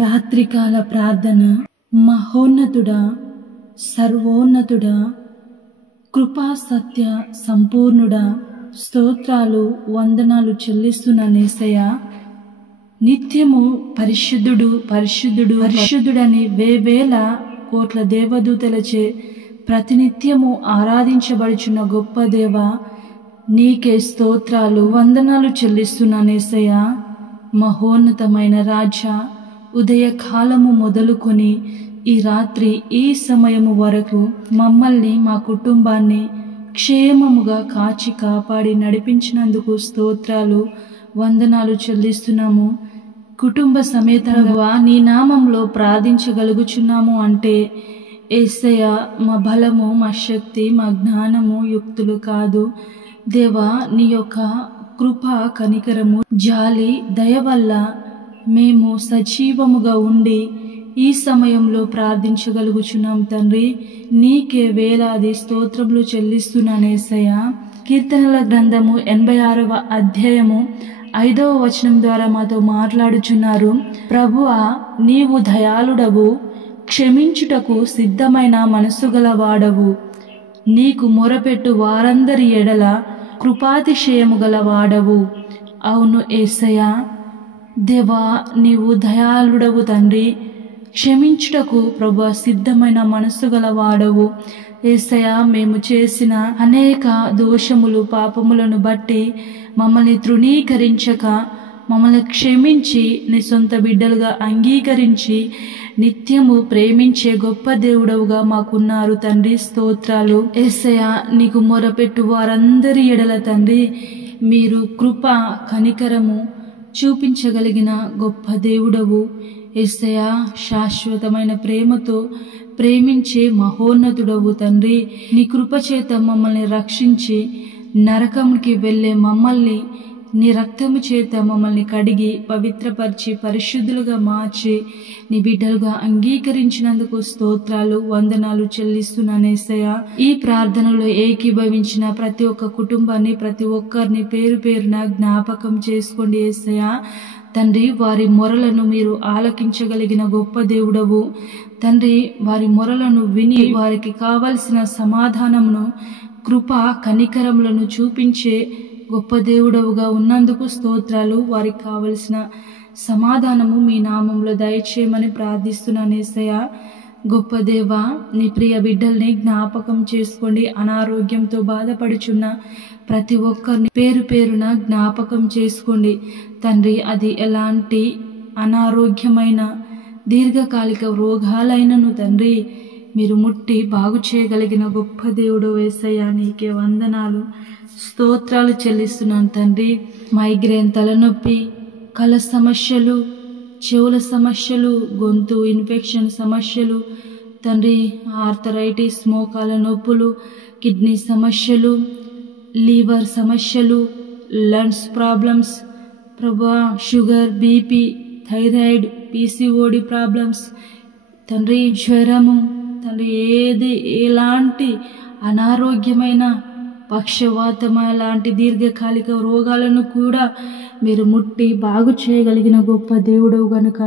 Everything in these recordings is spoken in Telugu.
రాత్రికాల ప్రార్థన. మహోన్నతుడా, సర్వోన్నతుడా, కృపా సత్య సంపూర్ణుడా, స్తోత్రాలు వందనాలు చెల్లిస్తున్నాను యేసయ్యా. నిత్యము పరిశుద్ధుడు పరిశుద్ధుడు పరిశుద్ధుడని వేవేల కోట్ల దేవదూతలచే ప్రతినిత్యము ఆరాధించబడుచున్న గొప్ప దేవ, నీకే స్తోత్రాలు వందనాలు చెల్లిస్తున్నాను యేసయ్యా. మహోన్నతమైన రాజా, ఉదయకాలము మొదలుకొని ఈ రాత్రి ఈ సమయము వరకు మమ్మల్ని మా కుటుంబాన్ని క్షేమముగా కాచి కాపాడి నడిపించినందుకు స్తోత్రాలు వందనాలు చెల్లిస్తున్నాము. కుటుంబ సమేతంగా నీ నామంలో ప్రార్థించగలుగుచున్నాము అంటే యేసయ్య, మా బలము, మా శక్తి, మా జ్ఞానము, యుక్తులు కాదు దేవా. నీ యొక్క కృప, కనికరము, జాలి, దయ వల్ల మేము సజీవముగా ఉండి ఈ సమయంలో ప్రార్థించగలుగుచున్నాం తండ్రి. నీకే వేలాది స్తోత్రములు చెల్లిస్తున్నాను యేసయ్యా. కీర్తనల గ్రంథము 86వ అధ్యాయము 5వ వచనం ద్వారా మాతో మాట్లాడుచున్నారు. ప్రభువా, నీవు దయాళుడవు, క్షమించుటకు సిద్ధమైన మనసు గలవాడవు, నీకు మొరపెట్టు వారందరి ఎడల కృపాతిశయము గలవాడవు. అవును యేసయ్యా, దేవా, నీవు దయాళుడవు తండ్రి, క్షమించుటకు ప్రభువా సిద్ధమైన మనసు గలవాడవు. యేసయ్యా, మేము చేసిన అనేక దోషములు, పాపములను బట్టి మమ్మల్ని తృణీకరించక మమ్మల్ని క్షమించి నీ సొంత బిడ్డలుగా అంగీకరించి నిత్యము ప్రేమించే గొప్ప దేవుడవుగా మాకున్నారు తండ్రి. స్తోత్రాలు యేసయ్యా. నీకు మొరపెట్టు వారందరి ఎడల తండ్రి మీరు కృప, కనికరము చూపించగలిగిన గొప్ప దేవుడవు యేసయ్యా. శాశ్వతమైన ప్రేమతో ప్రేమించే మహోన్నతుడవు తండ్రి. నీ కృపచేత మమ్మల్ని రక్షించి నరకంకి వెళ్ళే మమ్మల్ని నీ రక్తము చేత మమ్మల్ని కడిగి పవిత్రపరిచి పరిశుద్ధులుగా మార్చి నీ బిడ్డలుగా అంగీకరించినందుకు స్తోత్రాలు వందనాలు చెల్లిస్తున్నాను యేసయ్యా. ఈ ప్రార్థనలో ఏకీభవించిన ప్రతి ఒక్క కుటుంబాన్ని, ప్రతి ఒక్కరిని పేరు పేరున జ్ఞాపకం చేసుకోండి యేసయ్యా. తండ్రి, వారి మొరలను మీరు ఆలకించగలిగిన గొప్ప దేవుడవు తండ్రి. వారి మొరలను విని వారికి కావలసిన సమాధానమును, కృప, కనికరములను చూపించే గొప్ప దేవుడవుగా ఉన్నందుకు స్తోత్రాలు. వారికి కావలసిన సమాధానము మీ నామంలో దయచేయమని ప్రార్థిస్తున్నాను యేసయ్యా. గొప్ప దేవా, నీ ప్రియ బిడ్డల్ని జ్ఞాపకం చేసుకోండి. అనారోగ్యంతో బాధపడుచున్న ప్రతి ఒక్కరిని పేరు పేరున జ్ఞాపకం చేసుకోండి తండ్రి. అది ఎలాంటి అనారోగ్యమైన దీర్ఘకాలిక రోగాలైనను తండ్రి మీరు ముట్టి బాగు చేయగలిగిన గొప్ప దేవుడు యేసయ్యా. నీకే వందనాలు స్తోత్రాలు చెల్లిస్తున్నాను తండ్రి. మైగ్రేన్, తలనొప్పి, కళ్ళ సమస్యలు, చెవుల సమస్యలు, గొంతు ఇన్ఫెక్షన్ సమస్యలు తండ్రి, ఆర్థరైటిస్, మోకాల నొప్పులు, కిడ్నీ సమస్యలు, లివర్ సమస్యలు, లంగ్స్ ప్రాబ్లమ్స్ ప్రభా, sugar, BP, thyroid, PCOD problems తండ్రి, జ్వరము తండ్రి, ఎలాంటి అనారోగ్యమైన పక్షవాతం లాంటి దీర్ఘకాలిక రోగాలను కూడా మీరు ముట్టి బాగు చేయగలిగిన గొప్ప దేవుడవు గనుక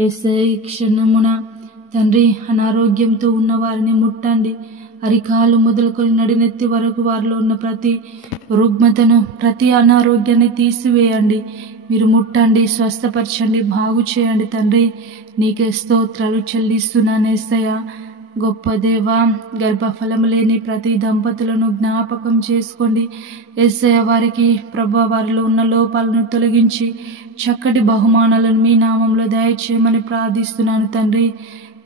యేసయ్య, క్షణమున తండ్రి అనారోగ్యంతో ఉన్న వారిని ముట్టండి. అరికాలు మొదలుకొని నడినెత్తి వరకు వారిలో ఉన్న ప్రతి రుగ్మతను, ప్రతి అనారోగ్యాన్ని తీసివేయండి. మీరు ముట్టండి, స్వస్థపరచండి, బాగు చేయండి తండ్రి. నీకే స్తోత్రాలు చెల్లిస్తున్నాను యేసయ్యా. గొప్ప దేవా, గర్భఫలము లేని ప్రతి దంపతులను జ్ఞాపకం చేసుకోండి యేసయ్య. వారికి ప్రభా వారిలో ఉన్న లోపాలను తొలగించి చక్కటి బహుమానాలను మీ నామంలో దయచేయమని ప్రార్థిస్తున్నాను తండ్రి.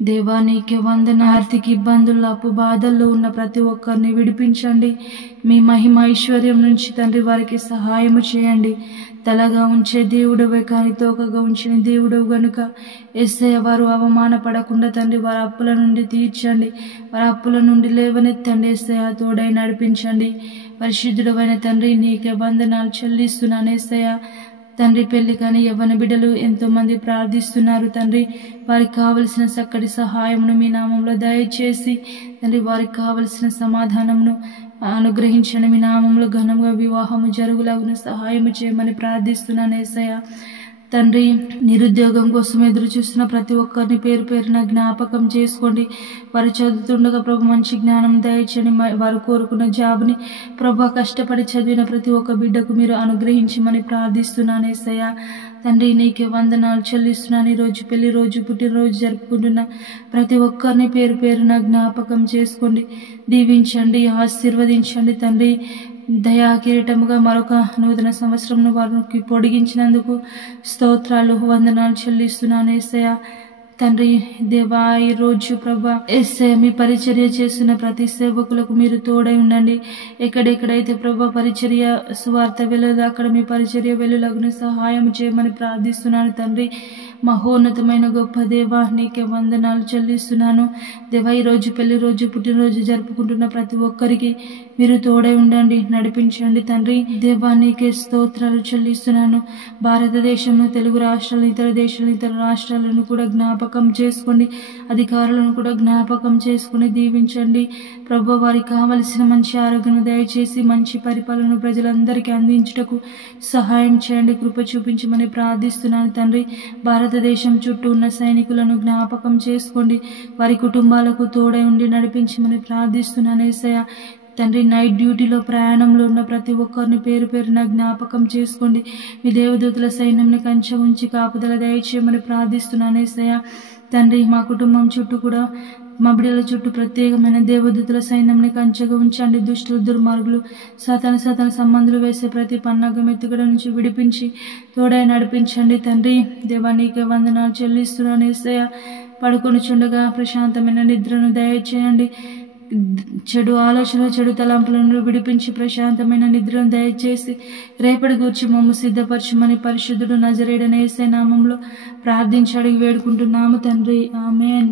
దేవా, నీకే వందన. ఆర్థిక ఇబ్బందుల్లో, అప్పు బాధల్లో ఉన్న ప్రతి ఒక్కరిని విడిపించండి. మీ మహిమ ఐశ్వర్యం నుంచి తండ్రి వారికి సహాయము చేయండి. తలగా ఉంచే దేవుడవే కానీ తోకగా ఉంచిన దేవుడవు గనుక యేసయ్య, వారు అవమానపడకుండా తండ్రి వారి అప్పుల నుండి తీర్చండి, వారి అప్పుల నుండి లేవనెత్తండి యేసయ్య. తోడై నడిపించండి. పరిశుద్ధుడవైన తండ్రి, నీకే వందనాలు చెల్లిస్తున్నాను యేసయ్య. తండ్రి, పెళ్లి కానీ యవ్వన బిడ్డలు ఎంతో మంది ప్రార్థిస్తున్నారు తండ్రి. వారికి కావలసిన చక్కటి సహాయమును మీ నామంలో దయచేసి తండ్రి వారికి కావలసిన సమాధానమును అనుగ్రహించండి. మీ నామంలో ఘనంగా వివాహము జరుగులాగున సహాయము చేయమని ప్రార్థిస్తున్నాను యేసయ్య. తండ్రి, నిరుద్యోగం కోసం ఎదురు చూస్తున్న ప్రతి ఒక్కరిని పేరు పేరున జ్ఞాపకం చేసుకోండి. వారు చదువుతుండగా ప్రభు మంచి జ్ఞానం దయచండి. వారు కోరుకున్న జాబ్ని ప్రభు కష్టపడి చదివిన ప్రతి ఒక్క బిడ్డకు మీరు అనుగ్రహించమని ప్రార్థిస్తున్నాను యేసయ్యా. తండ్రి, నీకే వందనాలు చెల్లిస్తున్నాను. ఈరోజు పెళ్లి రోజు, పుట్టినరోజు జరుపుకుంటున్న ప్రతి ఒక్కరిని పేరు పేరున జ్ఞాపకం చేసుకోండి, దీవించండి, ఆశీర్వదించండి. తండ్రి, దయా కిరీటముగా మరొక నూతన సంవత్సరంను వారికి పొడిగించినందుకు స్తోత్రాలు, వందనాలు చెల్లిస్తున్నాను యేసయ్యా. తండ్రి దేవా, ఈరోజు ప్రభా యేసయ్య మీ పరిచర్య చేస్తున్న ప్రతి సేవకులకు మీరు తోడై ఉండండి. ఎక్కడెక్కడైతే ప్రభా పరిచర్య సువార్త వెళ్ళదు అక్కడ మీ పరిచర్య వెళ్ళులగున సహాయం చేయమని ప్రార్థిస్తున్నాను. తండ్రి, మహోన్నతమైన గొప్ప దేవా, నీకే వందనాలు చెల్లిస్తున్నాను. దేవా, ఈరోజు పెళ్లి రోజు, పుట్టినరోజు జరుపుకుంటున్న ప్రతి ఒక్కరికి మీరు తోడై ఉండండి, నడిపించండి. తండ్రి దేవా, నీకే స్తోత్రాలు చెల్లిస్తున్నాను. భారతదేశంలో తెలుగు రాష్ట్రాలు, ఇతర దేశాలు, ఇతర రాష్ట్రాలను కూడా జ్ఞాపకం చేసుకోండి. అధికారులను కూడా జ్ఞాపకం చేసుకుని దీవించండి. ప్రభు, వారికి కావలసిన మంచి ఆరోగ్యం దయచేసి మంచి పరిపాలన ప్రజలందరికీ అందించుటకు సహాయం చేయండి, కృప చూపించమని ప్రార్థిస్తున్నాను. తండ్రి, భారతదేశం చుట్టూ ఉన్న సైనికులను జ్ఞాపకం చేసుకోండి, వారి కుటుంబాలకు తోడై ఉండి నడిపించమని ప్రార్థిస్తున్నాను యేసయ్యా. తండ్రి, నైట్ డ్యూటీలో ప్రయాణంలో ఉన్న ప్రతి ఒక్కరిని పేరు పేరున జ్ఞాపకం చేసుకోండి. మీ దేవదూతల సైన్యంని కంచె ఉంచి కాపుదల దయచేయమని ప్రార్థిస్తున్నాను యేసయ్యా. తండ్రి, మా కుటుంబం చుట్టూ కూడా, మా బిడ్డల చుట్టూ ప్రత్యేకమైన దేవదూతల సైన్యంని కంచెగా ఉంచండి. దుష్టులు, దుర్మార్గులు, సాతాన సంబంధులు వేసే ప్రతి పన్నాగం ఎత్తుగడ నుంచి విడిపించి తోడై నడిపించండి. తండ్రి దేవా, నీకే వందనాలు చెల్లిస్తున్నాను యేసయ్యా. పడుకొని చుండగా ప్రశాంతమైన నిద్రను దయచేయండి. చెడు ఆలోచన, చెడు తలంపులను విడిపించి ప్రశాంతమైన నిద్రను దయచేసి రేపటి గూర్చి మమ్ము సిద్ధపరచమని పరిశుద్ధుడు నజరేయుడైన యేసయ్య నామములో ప్రార్థించి అడిగి వేడుకుంటున్నాము తండ్రి, ఆమేన్.